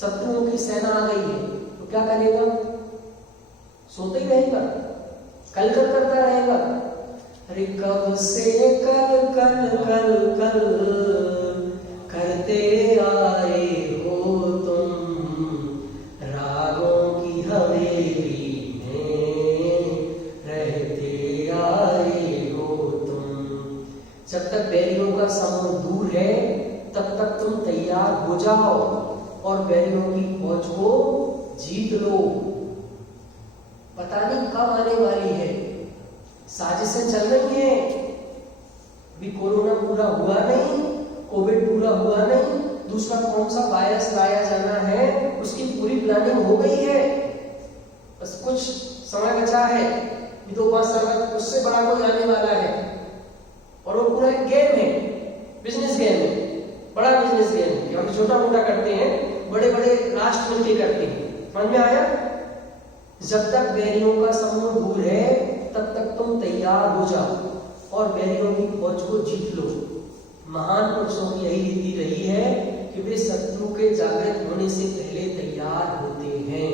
शत्रुओं की सेना आ गई है, तो क्या करेगा? सोते ही रहेगा, कल करता रहेगा। अरे कब से कल कल कल कल करते आए हो तुम, रागों की हवेली में रहते आए हो तुम। जब तक बैरियों का समूह दूर है तब तक तुम तैयार हो जाओ और बैरियों की फौज को जीत लो। पता नहीं कब आने वाली है, साजिशें चल रही हैं। अभी कोरोना पूरा हुआ नहीं, कोविड पूरा हुआ नहीं, दूसरा कौन सा वायरस लाया जाना है उसकी पूरी प्लानिंग हो गई है। बस कुछ समय बचा है, 2-5 साल बाद उससे बड़ा कोई आने वाला है और वो पूरा एक गेम है, बिजनेस गेम है, बड़ा बिजनेस गेम है। हम छोटा मोटा करते हैं, बड़े बड़े राष्ट्र मिलकर करते हैं। समझ में आया? जब तक बैरियों का समूह दूर है तब तक तुम तैयार हो जाओ और बैरियों की फौज को जीत लो। महान पुरुषों की यही रीति रही है कि वे शत्रु के जागृत होने से पहले तैयार होते हैं।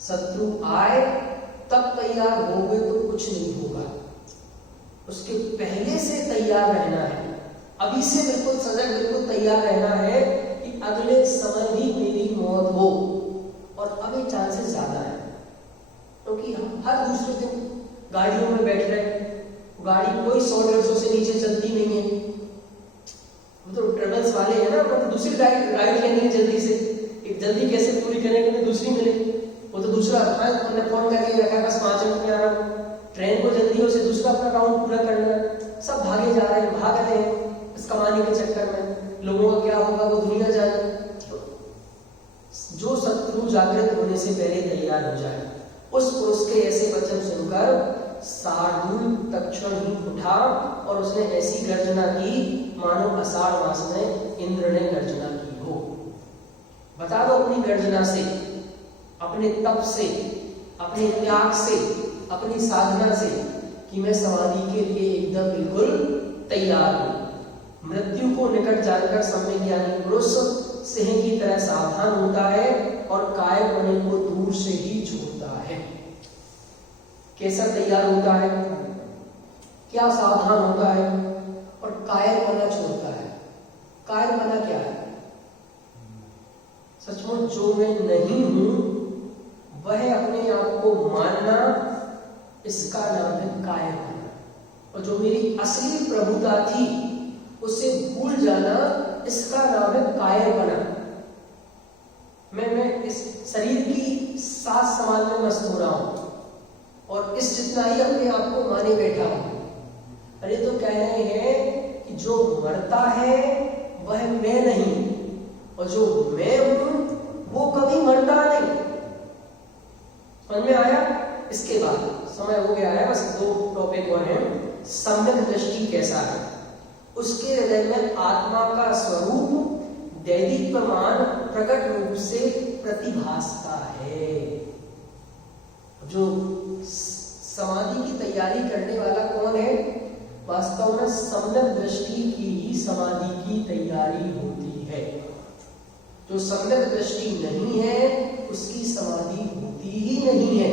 शत्रु आए तब तैयार होगे तो कुछ नहीं होगा, उसके पहले से तैयार रहना है। अभी से बिल्कुल सजग, बिल्कुल तैयार रहना है कि अगले समय भी मेरी मौत हो। और अभी चांसेस ज्यादा है क्योंकि हम हर दूसरे दिन गाड़ियों में बैठ रहे हैं, गाड़ी कोई 100-150 से नीचे चलती नहीं है। वो तो ट्रेवल्स वाले हैं ना, तो दूसरी राइड लेनी है जल्दी से, एक जल्दी कैसे पूरी करेंगे तो दूसरी मिले, वो तो दूसरा हमने फोन करके रखा बस 5 मिनट में आ रहा हूँ, ट्रेन को जल्दी हो से दूसरा अपना राउंड पूरा करना है। सब भागे जा रहे हैं, भाग रहे हैं इस कमाने के चक्कर में। लोगों का क्या होगा वो दुनिया जाने। जो शत्रु जागृत होने से पहले तैयार हो जाए, उस पुरुष के ऐसे वचन सुनकर शार्दूल तत्क्षण ही उठा और उसने ऐसी गर्जना की मानो आषाढ़ मास में इंद्र ने गर्जना की हो। बता दो अपनी गर्जना से, अपने तप से, अपने त्याग से, अपनी साधना से कि मैं समाधि के लिए एकदम बिल्कुल तैयार हूं। मृत्यु को निकट जानकर सम्यक ज्ञानी पुरुष सिंह की तरह सावधान होता है और कायर होने को दूर से ही छोड़ता है। कैसा तैयार होता है, क्या सावधान होता है और कायर बना छोड़ता है। कायर बना क्या है? सचमुच जो मैं नहीं हूं वह अपने आप को मानना, इसका नाम है कायर बना। और जो मेरी असली प्रभुता थी उसे भूल जाना, इसका नाम है कायर बना। मैं इस शरीर की सांस संभालने में मस्त हो रहा हूं और इस जितना ही अपने आप को माने बैठा हूं। अरे तो कह रहे हैं कि जो मरता है वह मैं नहीं और जो मैं हूं वो कभी मरता नहीं। समझ में आया? इसके बाद समय हो गया है, बस 2 टॉपिक और हैं। सम्यक दृष्टि कैसा है? उसके हृदय में आत्मा का स्वरूप दैदीप्यमान प्रकट रूप से प्रतिभासता है। जो समाधि की तैयारी करने वाला कौन है? वास्तव में सम्यक दृष्टि की ही समाधि की तैयारी होती है। जो सम्यक दृष्टि नहीं है उसकी समाधि होती ही नहीं है।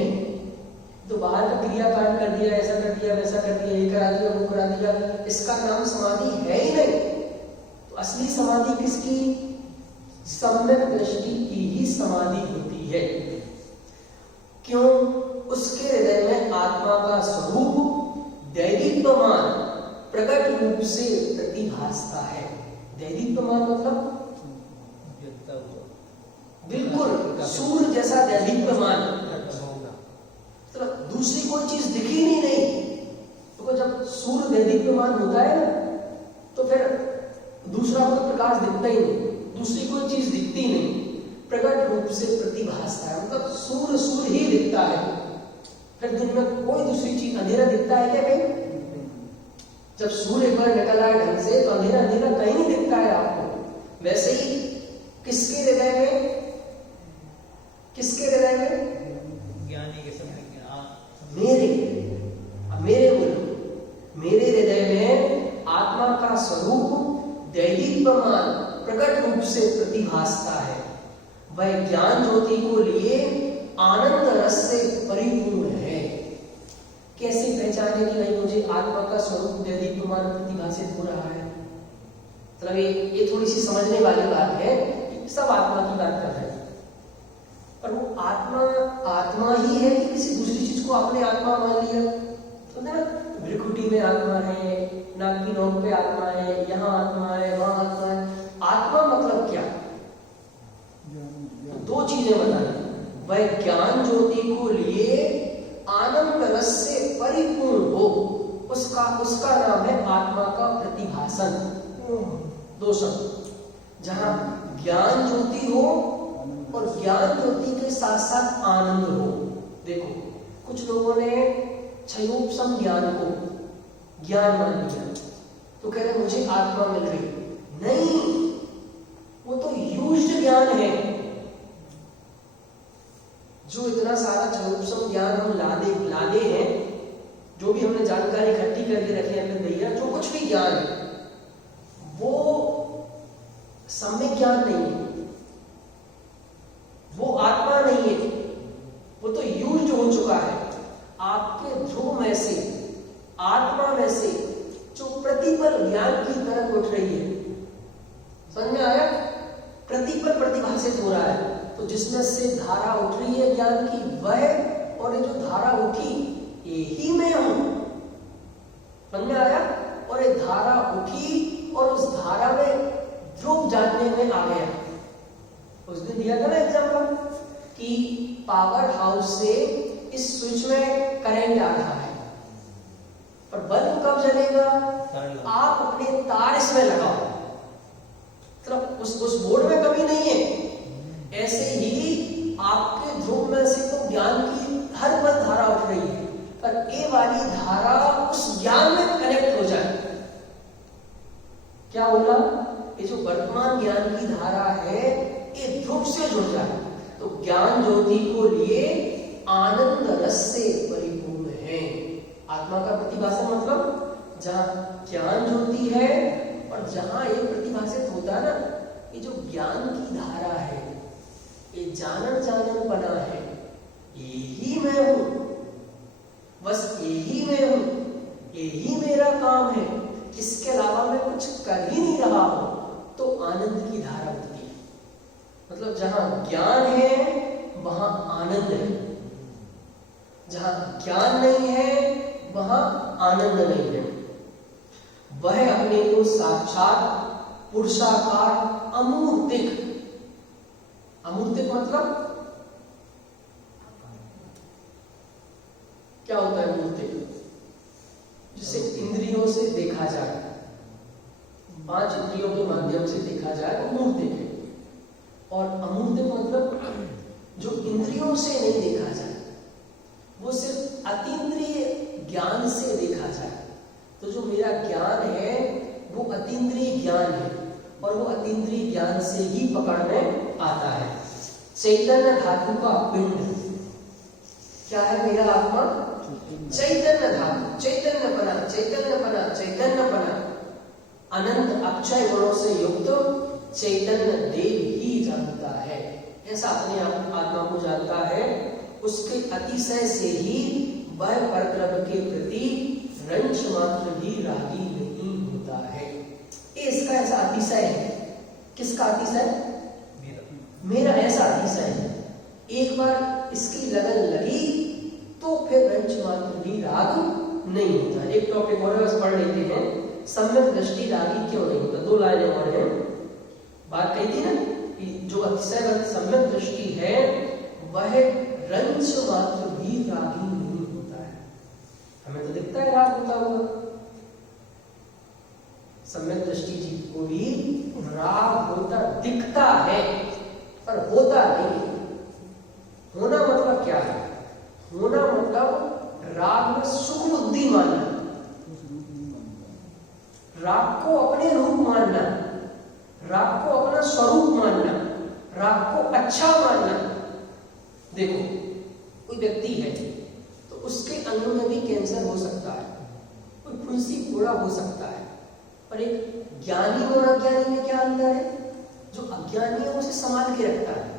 तो बाहर का क्रियाकांड कर दिया, ऐसा कर दिया, वैसा कर दिया, ये करा दिया, वो करा दिया, इसका नाम समाधि है ही नहीं। तो असली समाधि किसकी? सम्यक दृष्टि की ही समाधि होती है। क्यों? उसके हृदय में आत्मा का स्वरूप दैदीप्यमान प्रकट रूप से प्रतिभासता है। दैदीप्यमान मतलब बिल्कुल सूर्य जैसा दैदीप्यमान, दूसरी कोई चीज दिखी नहीं। तो जब सूर्य दैदीप्यमान होता है ना तो फिर दूसरा कोई प्रकाश दिखता ही नहीं, दूसरी कोई चीज दिखती नहीं, प्रकट रूप से प्रतिभासता है। मतलब सूर्य ही दिखता है, फिर दिन में कोई दूसरी चीज, अंधेरा दिखता है क्या कहीं? जब सूर्य एक बार निकल आए ढंग से तो अंधेरा कहीं नहीं दिखता है आपको। वैसे ही किसके हृदय में? किसके हृदय में? ज्ञानी के समय मेरे हृदय में आत्मा का स्वरूप दैदीप्यमान प्रकट रूप वह ज्ञान ज्योति को लिए आनंद रस से परिपूर्ण है। कैसे पहचाने कि भाई मुझे आत्मा का स्वरूप देदीप्यमान प्रतिभासित हो रहा है? मतलब ये थोड़ी सी समझने वाली बात है कि सब आत्मा की बात कर रहे हैं, पर वो आत्मा ही है कि किसी दूसरी चीज को आपने आत्मा मान लिया? तो ना भ्रिकुटी में आत्मा है, नाक की नोक पे आत्मा है, यहाँ आत्मा है, वहां आत्मा है। आत्मा मतलब क्या? दो चीजें बताई। वह ज्ञान ज्योति को लिए आनंद रस से परिपूर्ण हो, उसका नाम है आत्मा का प्रतिभासन। दो शब्द, जहां ज्ञान ज्योति हो और ज्ञान ज्योति के साथ साथ आनंद हो। देखो कुछ लोगों ने क्षयोपम ज्ञान को ज्ञान मान लिया, तो कह रहे मुझे आत्मा मिल गई। नहीं, वो तो यूज्ड ज्ञान है। जो इतना सारा क्षयोपम ज्ञान हम लादे हैं, जो भी हमने जानकारी इकट्ठी करके रखी है अपने भैया, जो कुछ भी ज्ञान है वो सम्यक ज्ञान नहीं है, वो आत्मा नहीं है, वो तो यूज्ड हो चुका है। आपके ध्रुव में से, आत्मा में से जो प्रतिपल ज्ञान की तरंग उठ रही है, समझ में आया? प्रतिपल प्रतिभासित हो रहा है, तो जिसमें से धारा उठ रही है ज्ञान की, वह और ये जो धारा उठी ये ही मैं हूं। समझ में आया? और ये धारा उठी और उस धारा में ध्रुव जानने में आ गया। उस दिन दिया था ना एग्जाम्पल कि पावर हाउस से इस स्विच में करंट आ रहा है, पर बल्ब कब जलेगा? आप अपने तार इसमें लगाओ, मतलब उस बोर्ड में कमी नहीं है। ऐसे ही आपके ध्रुव में से तो ज्ञान की हर पल धारा उठ रही है, पर ये वाली धारा उस ज्ञान में कनेक्ट हो जाए। क्या बोला? ये जो वर्तमान ज्ञान की धारा है ये ध्रुव से जुड़ जाए, तो ज्ञान ज्योति को लिए आनंद रस से परिपूर्ण है। आत्मा का प्रतिभासन मतलब जहां ज्ञान ज्योति है और जहां ये प्रतिभासित होता है ना, ये जो ज्ञान की धारा है, ये जानन बना है, यही मैं हूं, बस यही मैं हूं, यही मेरा काम है, इसके अलावा मैं कुछ कर ही नहीं रहा हूं, तो आनंद की धारा उठती है। मतलब जहां ज्ञान है वहां आनंद है, जहां ज्ञान नहीं है वहां आनंद नहीं है। वह अपने को साक्षात पुरुषाकार अमूर्तिक, अमूर्तिक मतलब क्या होता है? मूर्तिक जिसे इंद्रियों से देखा जाए, 5 इंद्रियों के माध्यम से देखा जाए वो मूर्तिक है। और अमूर्तिक मतलब जो इंद्रियों से नहीं देखा जाए, वो सिर्फ अतीन्द्रिय ज्ञान से देखा जाए। तो जो मेरा ज्ञान है वो अतीन्द्रिय ज्ञान है, और वो अतीन्द्रिय ज्ञान से ही पकड़ में आता है। चैतन्य धातु का पिंड क्या है? मेरा आत्मा चैतन्य धातु, चैतन्यपना, चैतन्यपना, चैतन्यपना, अनंत अक्षय गुणों से युक्त चैतन्य देव ही जानता है। ऐसा अपने आत्मा को जानता है, उसके अतिशय से ही वह परब्रह्म के प्रति रंच मात्र भी रागी नहीं होता है। इसका ऐसा अतिशय है। किसका अतिशय? मेरा ऐसा अतिशय है। एक बार इसकी लगन लगी तो फिर रंच मात्र भी राग नहीं होता। एक टॉपिक और बस पढ़ लेते हैं, सम्यक दृष्टि रागी क्यों नहीं होता। 2 लाइनें और हैं। बात कही थी ना कि जो अतिशय सम्यक दृष्टि है वह रंच मात्र भी रागी नहीं होता है। हमें तो दिखता है राग होता हुआ, सम्यक दृष्टि जी को भी राग होता दिखता है पर होता नहीं। होना मतलब क्या है? होना मतलब राग में सुख बुद्धि मानना, राग को अपने रूप मानना, राग को अपना स्वरूप मानना, राग को अच्छा मानना। देखो कोई व्यक्ति है तो उसके अंग में भी कैंसर हो सकता है, कोई फुंसी फोड़ा हो सकता है, पर एक ज्ञानी और अज्ञानी में क्या अंतर है? जो अज्ञानी है उसे संभाल के रखता है,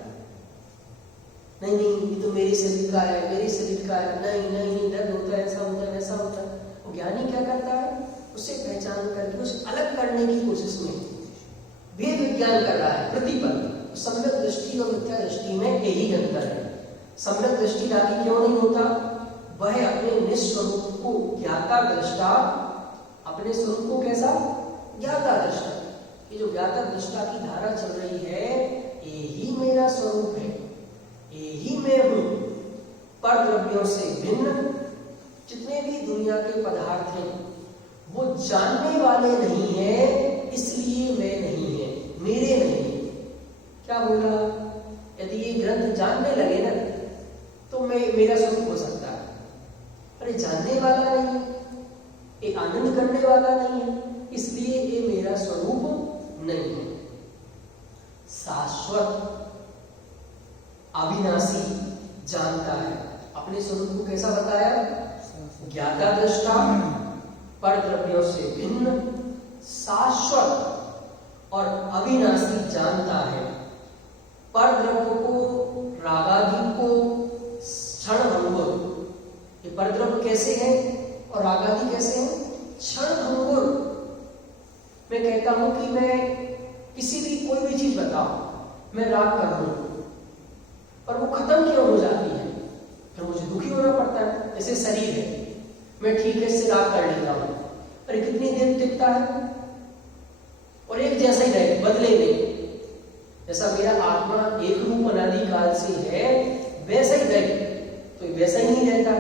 नहीं नहीं ये तो मेरे शरीर का है, मेरे शरीर का है, नहीं नहीं नहीं दर्द होता है, ऐसा होता है, ऐसा होता है। वो ज्ञानी क्या करता है, उसे पहचान करके उसे अलग करने की कोशिश में वेद विज्ञान कर रहा है प्रतिपल। सम्यक दृष्टि और मिथ्या दृष्टि में यही अंतर है। सम्यक दृष्टि रागी क्यों नहीं होता, वह अपने निस्वरूप को ज्ञाता दृष्टा, अपने स्वरूप को कैसा ज्ञाता दृष्टा, ये जो ज्ञाता दृष्टा की धारा चल रही है, यही मेरा स्वरूप है, यही मैं हूं। पर द्रव्यों से भिन्न जितने भी दुनिया के पदार्थ हैं वो जानने वाले नहीं है, इसलिए मैं नहीं है, मेरे नहीं है। क्या बोला, यदि ये ग्रंथ जानने लगे ना तो मैं मेरा स्वरूप हो सकता है। अरे जानने वाला नहीं है, ये आनंद करने वाला नहीं है, इसलिए ये मेरा स्वरूप नहीं है। शाश्वत अविनाशी जानता है, अपने स्वरूप को कैसा बताया, ज्ञाता दृष्टा, पर द्रव्यों से भिन्न, शाश्वत और अविनाशी जानता है। पर द्रव्य को रागादि को क्षणभंगुर, ये पर द्रव्य कैसे है और रागादि कैसे है, क्षणभंगुर। मैं कहता हूं कि मैं किसी भी कोई भी चीज बताओ, मैं राग कर लूं, पर वो खत्म क्यों हो जाती है, फिर मुझे दुखी होना पड़ता है। जैसे शरीर है, मैं ठीक है इससे राग कर लेता हूं, पर कितनी देर टिकता है और एक जैसा ही रहे, बदले नहीं। जैसा मेरा आत्मा एक रूप अनादि काल से है, वैसा ही रहे, तो वैसा ही नहीं रहता,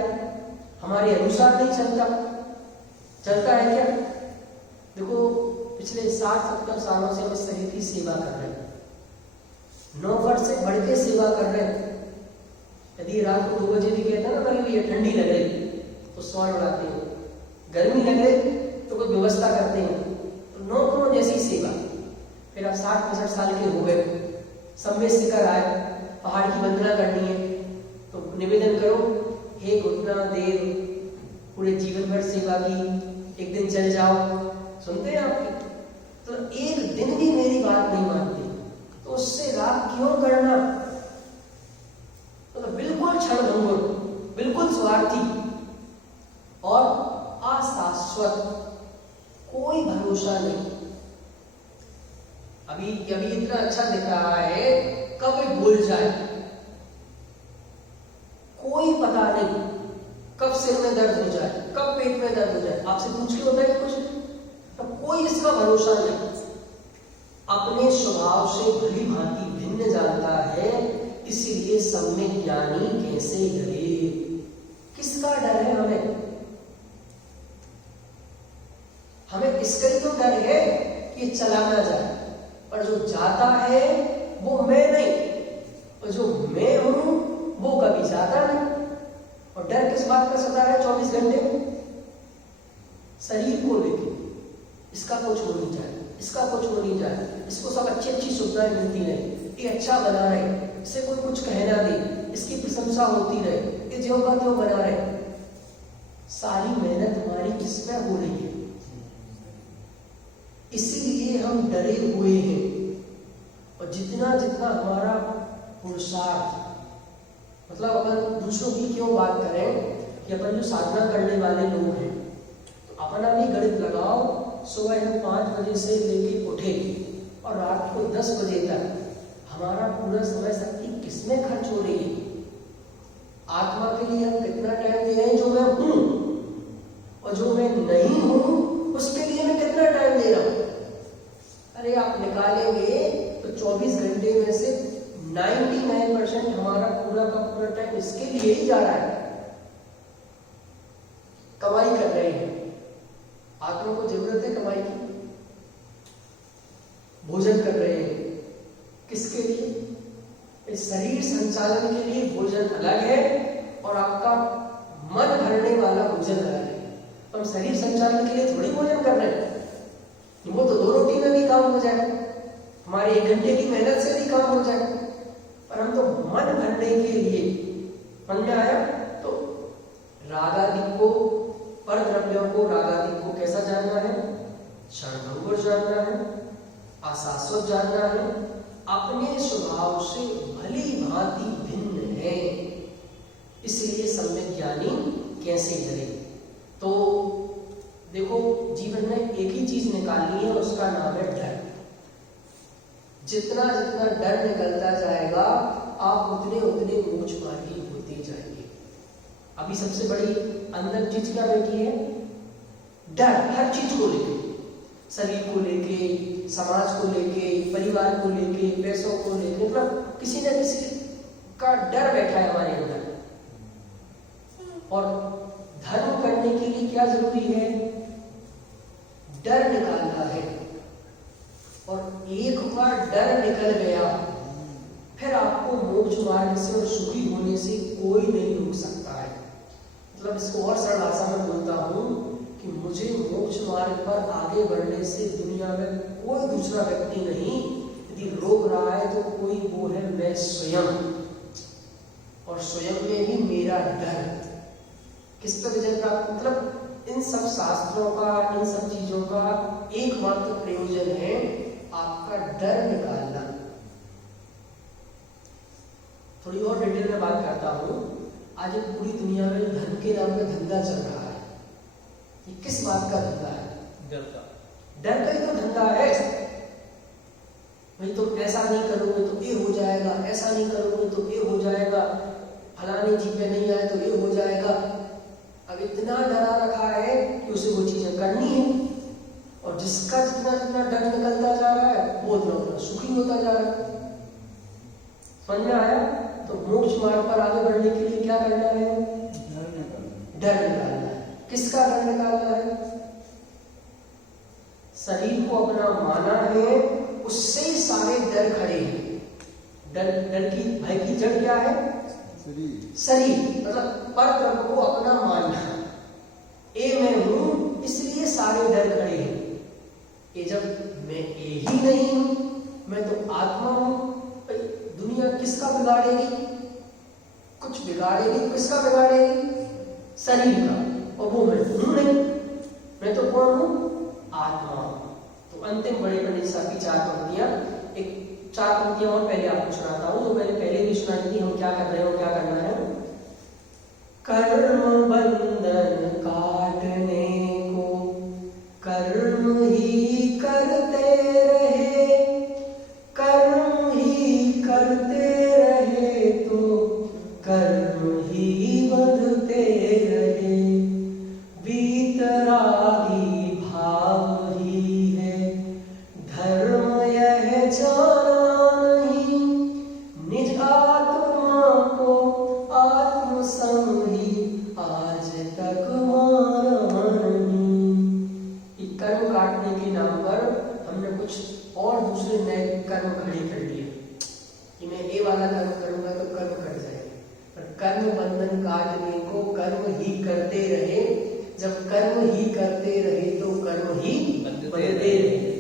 हमारे अनुसार नहीं चलता। चलता है क्या, देखो पिछले 60-70 सालों से हम इस शरीर की सेवा कर रहे हैं, 9 वर्ष से बढ़ के सेवा कर रहे हैं। यदि रात को 2 बजे भी कहता ना मेरे लिए ठंडी लग रही तो सौर उड़ाते हैं, गर्मी लग रही तो कुछ व्यवस्था करते हैं, तो 9 जैसी सेवा। फिर आप 60-65 साल के हो गए, सब में शिखर आए, पहाड़ की वंदना करनी है, तो निवेदन करो, हे घुटना देव, पूरे जीवन भर सेवा की, एक दिन चल जाओ। सुनते हैं आपके, तो एक दिन भी मेरी बात नहीं मानते, तो उससे राग क्यों करना। तो बिल्कुल क्षणभंगुर, बिल्कुल स्वार्थी और अशाश्वत, कोई भरोसा नहीं। अभी इतना अच्छा दिख रहा है, कब ये भूल जाए, कोई पता नहीं, कब सिर में दर्द हो जाए, कब पेट में दर्द हो जाए, आपसे पूछ के होता है कुछ, तो कोई इसका भरोसा नहीं। अपने स्वभाव से भली भांति भिन्न जानता है, इसीलिए सम्यक ज्ञानी कैसे डरे। किसका डर है हमें, हमें इसका ही तो डर है कि चला ना जाए, पर जो जाता है वो मैं नहीं, और जो मैं हूं वो कभी जाता नहीं। और डर किस बात का सता है 24 घंटे, शरीर को लेके, इसका कुछ हो नहीं जाए, इसका कुछ हो नहीं जाए, इसको सब अच्छी अच्छी सुविधाएं मिलती रहे, ये अच्छा बना रहे, इससे कोई कुछ कहना दे, इसकी प्रशंसा होती रहे, ये ज्यों का त्यों बना रहे। सारी मेहनत हमारी किसमें हो रही है, इसीलिए हम डरे हुए हैं। और जितना जितना हमारा पुरुषार्थ, मतलब अपन दूसरों की क्यों बात करें, कि अपन जो साधना करने वाले लोग हैं, तो अपना भी गणित लगाओ, सुबह हम 5 बजे से लेके उठे और रात को 10 बजे तक हमारा पूरा समय शक्ति किसमें खर्च हो रही है। आत्मा के लिए हम कितना टाइम दे रहे हैं, जो मैं हूं, और जो मैं नहीं हूं उसके लिए मैं कितना टाइम दे रहा हूं। अरे आप निकालेंगे तो 24 घंटे में से 99% हमारा पूरा का पूरा टाइम इसके लिए ही जा रहा है। कमाई कर रहे हैं, आत्मा को जरूरत है कमाई की, भोजन कर रहे हैं, किसके लिए, इस शरीर संचालन के लिए भोजन अलग है और आपका मन भरने वाला भोजन अलग है। तो हम शरीर संचालन के लिए थोड़ी भोजन कर रहे हैं, वो तो 2 रोटी में भी काम हो जाए, हमारे 1 घंटे की मेहनत से भी काम हो जाए, पर हम तो मन भरने के लिए। मन में आया, तो रागादि को, पर द्रव्यों को, रागादि को कैसा जानना है, क्षणभंगुर जानना है, अशाश्वत जानना है, अपने स्वभाव से भली भांति भिन्न है। कैसे डरे। तो देखो, जीवन में एक ही चीज निकालनी है, उसका नाम है डर। जितना जितना डर निकलता जाएगा आप उतने उतने मोक्ष मार्गी होते जाएंगे। अभी सबसे बड़ी अंदर चीज क्या बैठी है? डर। हर चीज को लेके, शरीर को लेके, समाज को लेके, परिवार को लेके, पैसों को लेके, मतलब किसी न किसी का डर बैठा है हमारे अंदर। और धर्म करने के लिए क्या जरूरी है? डर निकालना है। और एक बार डर निकल गया फिर आपको मोक्ष मार्ग से और सुखी होने से कोई नहीं रोक सकता है। मतलब इसको और सरल भाषा में बोलता हूं कि मुझे मोक्ष मार्ग पर आगे बढ़ने से दुनिया में कोई दूसरा व्यक्ति नहीं यदि रोक रहा है तो कोई वो है मैं स्वयं। और स्वयं में ही मेरा डर। किस पर विजय प्राप्त? मतलब इन सब शास्त्रों का, इन सब चीजों का एकमात्र प्रयोजन है आपका डर निकालना। थोड़ी और डिटेल में बात करता हूं। आज पूरी दुनिया में धन के नाम पे धंधा चल रहा है। ये किस बात का धंधा है? डर का। डर का ही तो धंधा है। भाई तो ऐसा नहीं करोगे तो ये हो जाएगा, ऐसा नहीं करोगे तो ये हो जाएगा, फलाने जी पे नहीं आए तो ये हो जाएगा। अब इतना डरा रखा है कि उसे वो चीजें करनी है। और जिसका जितना जितना डर निकलता जा रहा है वो उतना उतना सुखी होता जा रहा है। समझ में आया? तो मोक्ष मार्ग पर आगे बढ़ने के लिए क्या करना है? डर निकालना है। किसका डर निकालना है? शरीर को अपना माना है, उससे ही सारे डर खड़े हैं। डर की, भय की जड़ क्या है? शरीर। मतलब पर ब्रह्म को अपना मानना। ए मैं हूं इसलिए सारे डर खड़े हैं। ये जब मैं ए ही नहीं हूं, मैं तो आत्मा हूं, दुनिया किसका बिगाड़ेगी? कुछ बिगाड़ेगी। किसका बिगाड़ेगी? शरीर का। और वो मैं हूं नहीं, मैं तो कौन हूं? आत्मा। तो अंतिम बड़े पंडित साहब की 4 पंक्तियां, एक 4 पंक्तियां और पहले आपको सुनाता हूं, जो मैंने पहले भी सुनाई थी। हम क्या कर रहे हो, क्या करना है? कर्म बंधन काटने को कर्म ही करते रहे, कर्म ही करते रहे तो कर्म ही बंधते रहे। वीतरागी भाव ही है धर्म यह जाना नहीं, निज आत्मा को आत्मसंग ही आज तक माना नहीं। कर्म काटने के नाम पर हमने कुछ और दूसरे नए कर्म खड़े कर लिए कि मैं ये वाला कर्म करूंगा तो कर्म कट जाएगा। पर कर्म बंधन काटने को कर्म ही करते रहे। जब कर्म ही करते रहे तो कर्म ही बंधते रहे।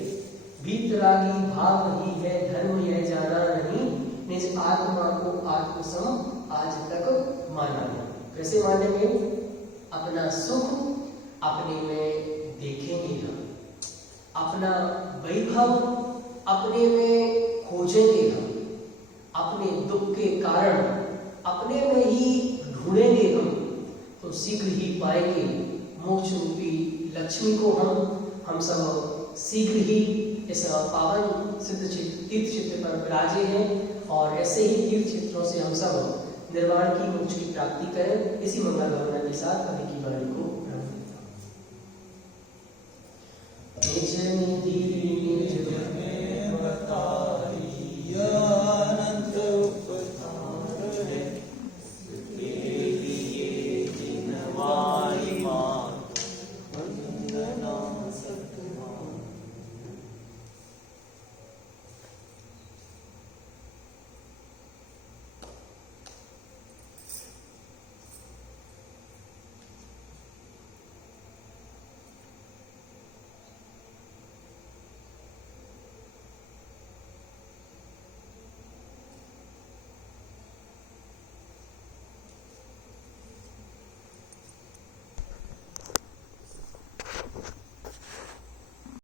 वीतरागी भाव ही है धर्म यह जाना नहीं, निज आत्मा को आत्मसम आज तक माना नहीं। कैसे मानेंगे? अपना सुख अपने में देखेंगे हम, अपना वैभव अपने में खोजेंगे हम, अपने दुख के कारण अपने में ही ढूंढेंगे हम, तो शीघ्र ही पाएंगे मोक्ष रूपी लक्ष्मी को। हम सब शीघ्र ही इस पावन सिद्ध तीर्थ क्षेत्र पर विराजे हैं और ऐसे ही तीर्थ क्षेत्रों से हम सब निर्वाण की मोक्ष की प्राप्ति करें। इसी मंगल भावना के साथ अभी की वाणी को